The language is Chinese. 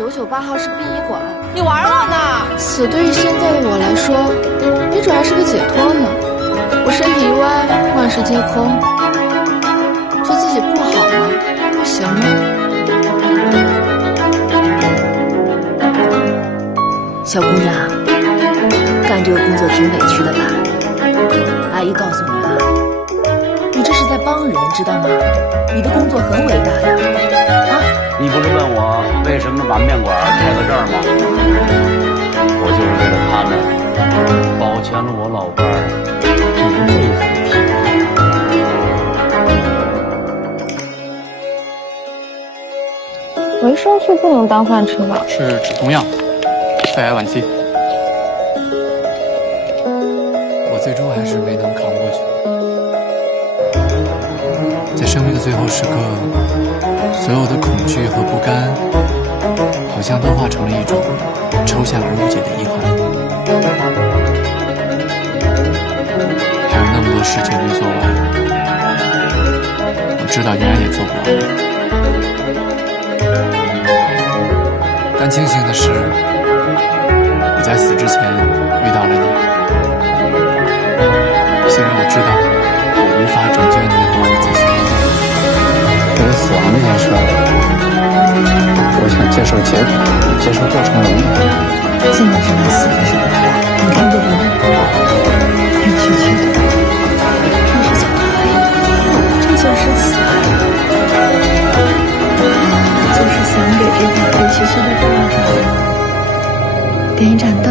998号是殡仪馆。你玩我呢？死对于现在的我来说，没准还是个解脱呢。我身体一歪，万事皆空。做自己不好吗？不行吗？小姑娘，干这个工作挺委屈的吧？阿姨告诉你啊，你这是在帮人，知道吗？你的工作很伟大呀！啊，你不是问我为什么把面馆开到这儿吗？我就是为了他们，保全了我老伴儿一辈子的体维生素不能当饭吃吧？是止痛药，肺癌晚期。我最终还是没能扛过去。在生命的最后时刻，所有的恐惧和不甘，好像都化成了一种抽象而无解的遗憾。还有那么多事情没做完，我知道依然也做不完。但庆幸的是，我在死之前遇到了你。虽然我知道我无法拯救你和我自己。对于死亡这件事儿，我想接受结果，接受过程容易。现在是你死的时候，你看这个人，委屈屈的，这是怎么了？这就是死啊！就是想给这块黑漆漆的道上点一盏灯。